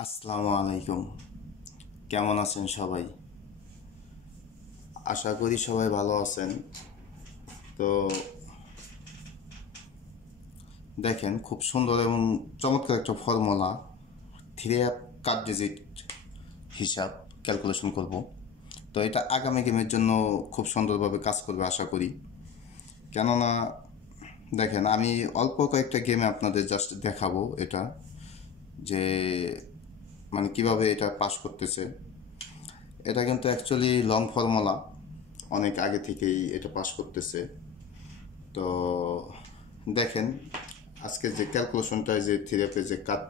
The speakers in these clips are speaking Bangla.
আসসালামু আলাইকুম। কেমন আছেন সবাই? আশা করি সবাই ভালো আছেন। তো দেখেন, খুব সুন্দর এবং চমৎকার একটা ফর্মুলা, থ্রি অ্যাপ কাট ডিজিট হিসাব ক্যালকুলেশন করব। তো এটা আগামী গেমের জন্য খুব সুন্দরভাবে কাজ করবে আশা করি। কেননা দেখেন, আমি অল্প কয়েকটা গেমে আপনাদের জাস্ট দেখাবো এটা, যে মানে কিভাবে এটা পাস করতেছে। এটা কিন্তু অ্যাকচুয়ালি লং ফর্মুলা, অনেক আগে থেকেই এটা পাস করতেছে। তো দেখেন, আজকে যে ক্যালকুলেশনটা, যে থিরাপে যে কাট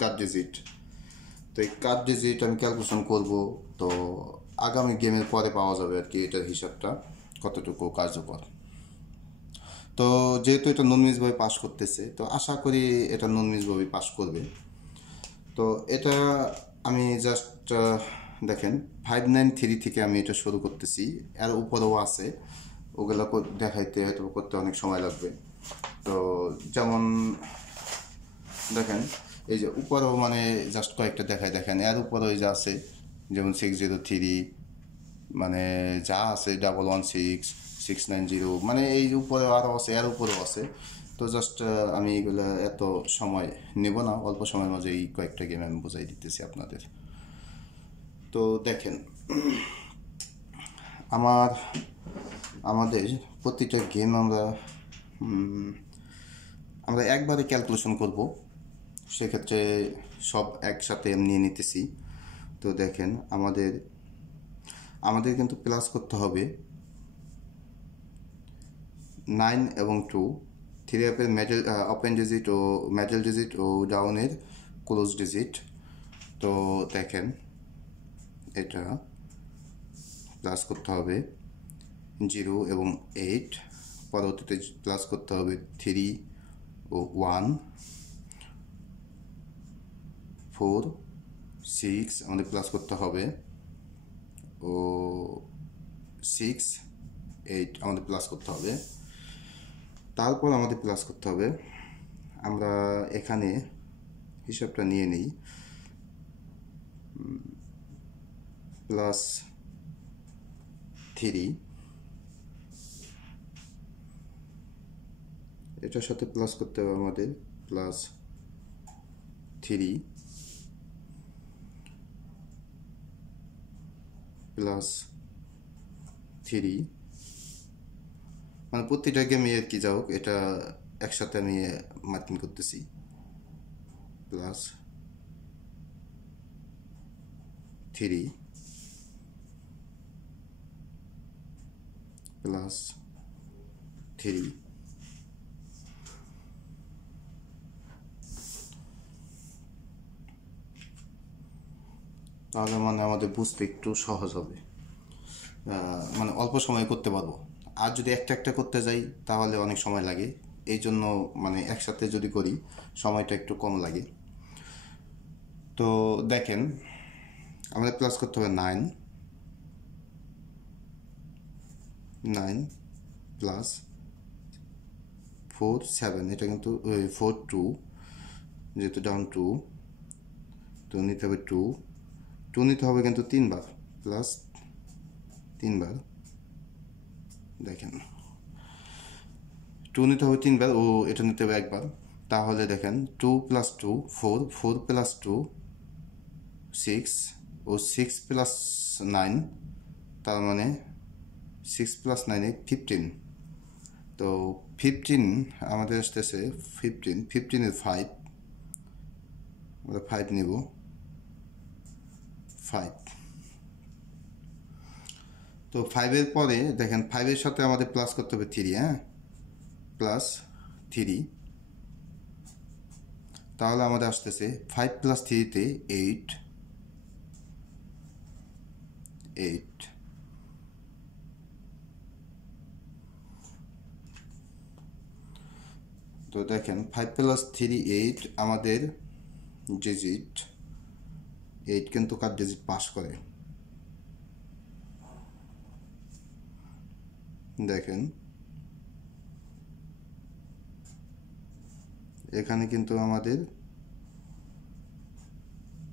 কাট ডিজিট, তো এই কাট ডিজিট আমি ক্যালকুলেশন করব। তো আগামী গেমের পরে পাওয়া যাবে আর কি এটার হিসাবটা কতটুকু কার্যকর। তো যেহেতু এটা ননমিজভাবে পাস করতেছে, তো আশা করি এটা ননমিজভাবে পাস করবে। তো এটা আমি জাস্ট দেখেন 593 থেকে আমি এটা শুরু করতেছি। এর উপরেও আছে, ওগুলো দেখাইতে হয়তো করতে অনেক সময় লাগবে। তো যেমন দেখেন, এই যে উপরেও মানে জাস্ট কয়েকটা দেখায়, দেখেন এর উপরেও যা আছে, যেমন 603, মানে যা আছে 116, 690, মানে এই উপরে আরও আছে, এর উপরেও আছে। তো জাস্ট আমি এগুলো এত সময় নেব না, অল্প সময়ের মাঝে এই কয়েকটা গেম আমি বোঝাই দিতেছি আপনাদের। তো দেখেন, আমাদের প্রতিটা গেম আমরা একবারে ক্যালকুলেশন করব, সেক্ষেত্রে সব একসাথে নিয়ে নিতেছি। তো দেখেন, আমাদের কিন্তু প্লাস করতে হবে 9 এবং 2, থ্রি অ্যাপের মেডেল ওপেন ডিজিট ও মেডেল ডিজিট ও ডাউনের ক্লোজ ডিজিট। তো দেখেন, এটা প্লাস করতে হবে 0 এবং 8, পরবর্তীতে প্লাস করতে হবে 3 ও 1, 4, 6 আমাদের প্লাস করতে হবে, ও 6, 8 আমাদের প্লাস করতে হবে। তারপর আমাদের প্লাস করতে হবে, আমরা এখানে হিসাবটা নিয়ে নিই, প্লাস 3, এটার সাথে প্লাস করতে হবে আমাদের প্লাস 3, প্লাস 3, মানে প্রতিটা গেমে আর কি যা হোক, এটা একসাথে আমি মার্কিং করতেছি, প্লাস 3, প্লাস 3, তাহলে মানে আমাদের বুঝতে একটু সহজ হবে, মানে অল্প সময় করতে পারবো। আর যদি একটা একটা করতে যাই তাহলে অনেক সময় লাগে, এই জন্য মানে একসাথে যদি করি সময়টা একটু কম লাগে। তো দেখেন, আমাদের প্লাস করতে হবে 9, 9 প্লাস 4, 7, এটা কিন্তু 4, 2, যেহেতু ডাউন 2, তো নিতে হবে 2 নিতে হবে কিন্তু 3 বার, প্লাস 3 বার। দেখেন, 2 নিতে হবে 3 বার, ও এটা নিতে হবে একবার। তাহলে দেখেন, 2 প্লাস 2 4, 4 প্লাস 2 6, ও 6 প্লাস 9, তার মানে 6 প্লাস 9 15। তো 15 আমাদের আসতেছে 15 এর 5, আমরা 5 নিব, 5। তো 5-এর পরে দেখেন, 5-এর সাথে আমাদের প্লাস করতে হবে 3, হ্যাঁ, প্লাস 3, তাহলে আমাদের আসতেছে 5 প্লাস 3-তে 8, 8। তো দেখেন, 5 প্লাস 3 8, আমাদের ডিজিট 8 কিন্তু কার ডিজিট পাস করে। দেখেন, এখানে কিন্তু আমাদের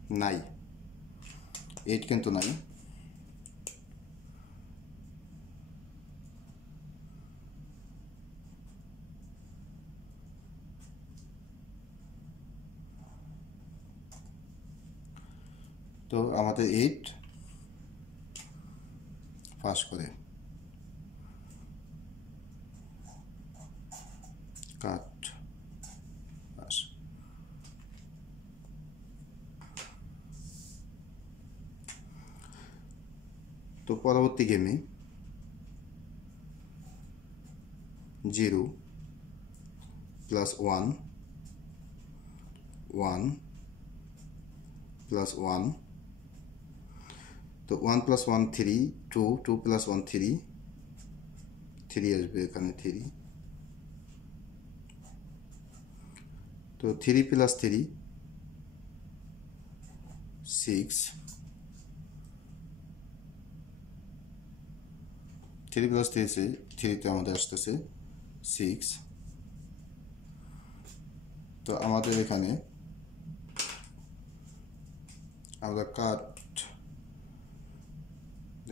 নাই, 8 কিন্তু নাই। তো আমাদের 8 পাস করে, কাট পাস। তো পরবর্তী গেমে 0 প্লাস 1 1 প্লাস 1, তো 1 প্লাস 1 3, 2 2 প্লাস 1 3, 3 আসবে এখানে 3, তো 3 প্লাস 3 6, 3 প্লাস 3 সে 3তে আমাদের আসতেছে 6। তো আমাদের এখানে আমরা কাট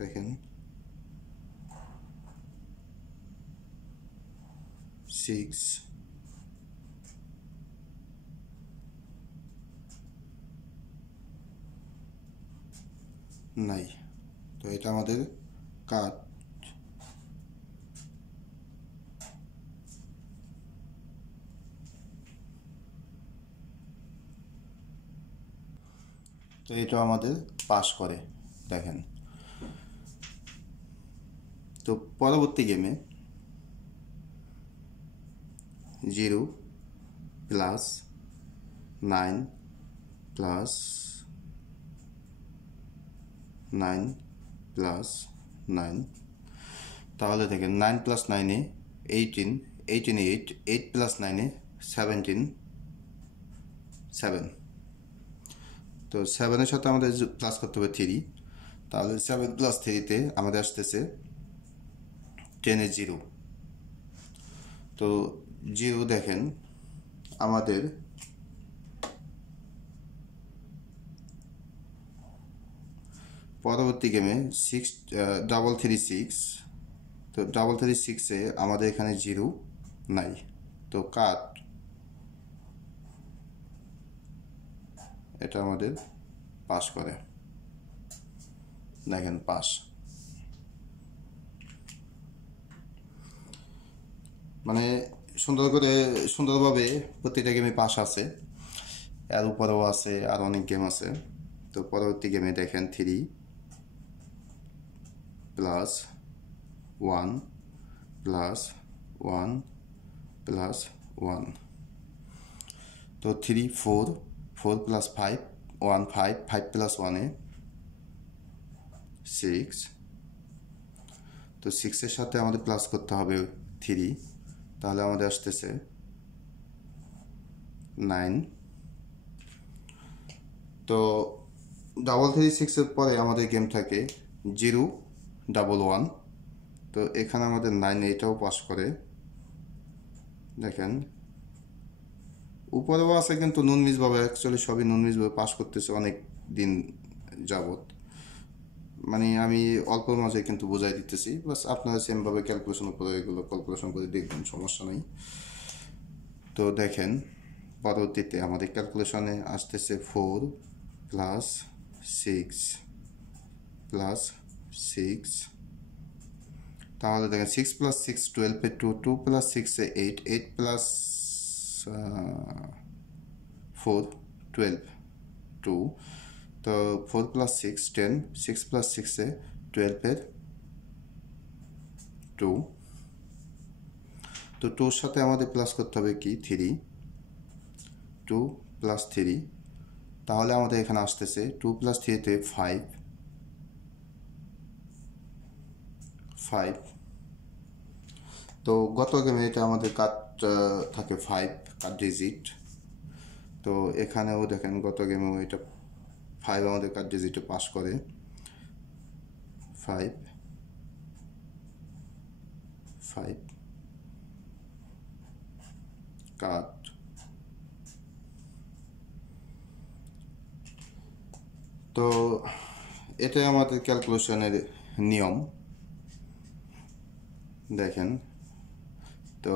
দেখেন 6 নাই, তো এটা আমাদের কাট। তো এটা আমাদের পাস করে দেখেন। তো পরবর্তী গেমে 0 প্লাস 9 প্লাস 9 প্লাস 9, তাহলে দেখেন 9 প্লাস 9-এ 18, 18 8, 8 প্লাস 9-এ 17, 7। তো 7-এর সাথে আমাদের প্লাস করতে হবে 3, তাহলে 7 প্লাস 3-তে আমাদের আসতেছে 10-এ 0। তো 0 দেখেন আমাদের পরবর্তী গেমে 6 3 6, তো 3 6-এ আমাদের এখানে 0 নাই, তো কাট এটা আমাদের পাস করে দেখেন পাস। মানে সুন্দরভাবে প্রতিটা গেমে পাস আছে, এর উপরেও আছে আর অনেক গেম আছে। তো পরবর্তী গেমে দেখেন 3 প্লাস 1 প্লাস 1 প্লাস 1, তো 3 4, 4 প্লাস 5 1 5, 5 প্লাস 1-এ 6, তো 6-এর সাথে আমাদের প্লাস করতে হবে 3, তাহলে আমাদের আসতেছে 9। তো 3 6-এর পরে আমাদের গেম থাকে 0 1 1, তো এখানে আমাদের 9 এটাও পাস করে দেখেন। উপরেও আছে কিন্তু নুনমিশভাবে, অ্যাকচুয়ালি সবই নুনমিশভাবে পাস করতেছে অনেক দিন যাবত। মানে আমি অল্প মাঝে কিন্তু বোঝাই দিতেছি, বাস আপনারা সেমভাবে ক্যালকুলেশন করে এগুলো ক্যালকুলেশন করে দেখবেন, সমস্যা নেই। তো দেখেন পরবর্তীতে আমাদের ক্যালকুলেশনে আসতেছে 4 প্লাস 6 প্লাস 6, তাহলে দেখেন 6 প্লাস 6 12-এ 2, 2 প্লাস 6-এ 8, 8 প্লাস 4 12, 2, তো 4 প্লাস 6 10, 6 প্লাস 6-এ 12-এর 2, তো 2-র সাথে আমাদের প্লাস করতে হবে কি 3, 2 প্লাস 3, তাহলে আমাদের এখানে আসতেছে 2 প্লাস 3-তে 5, 5। তো গত গেমে এটা আমাদের কাট থাকে 5 কাট ডিজিট, তো এখানেও দেখেন গত গেমেও এটা 5 আমাদের কাট ডিজিটে পাস করে 5 5 কাট। তো এটাই আমাদের ক্যালকুলেশনের নিয়ম। দেখেন, তো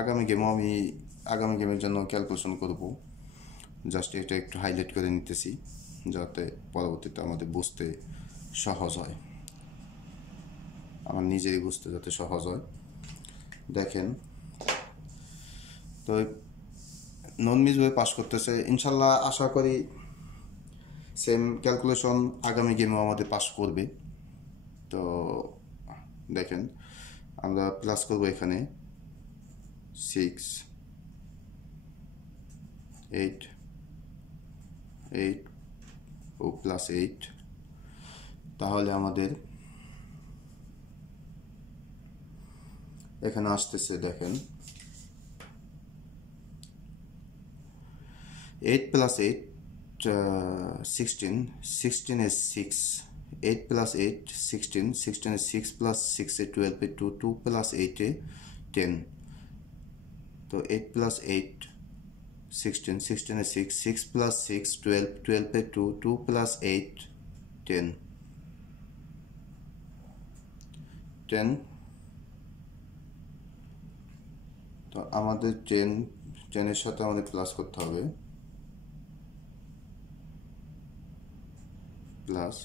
আগামী গেমের জন্য ক্যালকুলেশন করব। জাস্ট এটা একটু হাইলাইট করে নিতেছি যাতে পরবর্তীতে আমাদের বুঝতে সহজ হয়, আমার নিজেরই বুঝতে যাতে সহজ হয়। দেখেন, তো নন মিস বই পাস করতেছে ইনশাল্লাহ, আশা করি সেম ক্যালকুলেশন আগামী গেমেও আমাদের পাস করবে। তো দেখেন, আমরা প্লাস করবো এখানে 6 8 8 ও প্লাস 8, তাহলে আমাদের এখানে আসতেছে। দেখেন, 8 plus 8 16, 16 is 6, 8 plus 8 16, 16 is 6 plus 6 is 12 पे 2, 2 plus 8 is 10, तो 8 plus 8 16, 16 is 6, 6 plus 6 12, 12 पे 2, 2 plus 8 10, 10। তো আমাদের 10 এর সাথে আমাদের প্লাস করতে হবে, প্লাস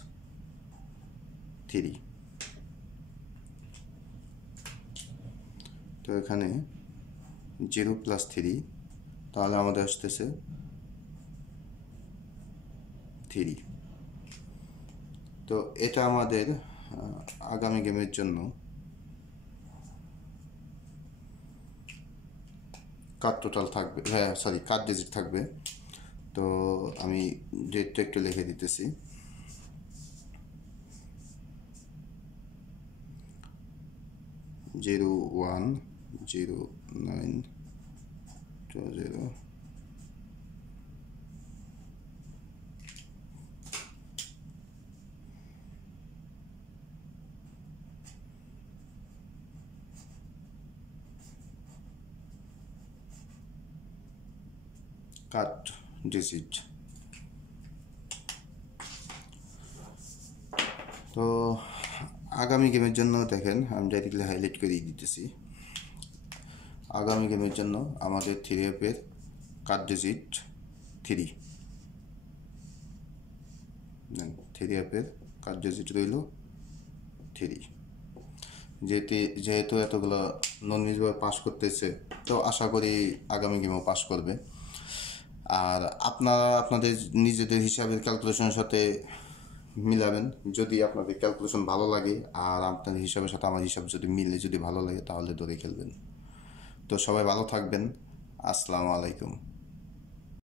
3। তো এখানে 0 প্লাস 3, তাহলে আমাদের আসতেছে 3। তো এটা আমাদের আগামী গেমের জন্য কার্ড টোটাল থাকবে, কার্ড ডিজিট থাকবে। তো আমি ডেটটা একটু লিখে দিতেছি। 010920। Card digit. তো আগামী গেমের জন্য দেখেন, আমি ডাইরেক্টলি হাইলাইট করে দিতেছি। আগামী গেমের জন্য আমাদের 3F এর কার্ড ডিজিট 3, 3F এর কার্ড ডিজিট রইল 3। যেহেতু এতগুলো নন মিসভাবে পাস করতেছে, তো আশা করি আগামী গেমেও পাস করবে। আর আপনারা আপনাদের নিজেদের হিসাবের ক্যালকুলেশনের সাথে মিলাবেন। যদি আপনাদের ক্যালকুলেশন ভালো লাগে আর আপনাদের হিসাবের সাথে আমার হিসাব যদি মিলে, যদি ভালো লাগে, তাহলে ধরে খেলবেন। তো সবাই ভালো থাকবেন। আসসালামু আলাইকুম।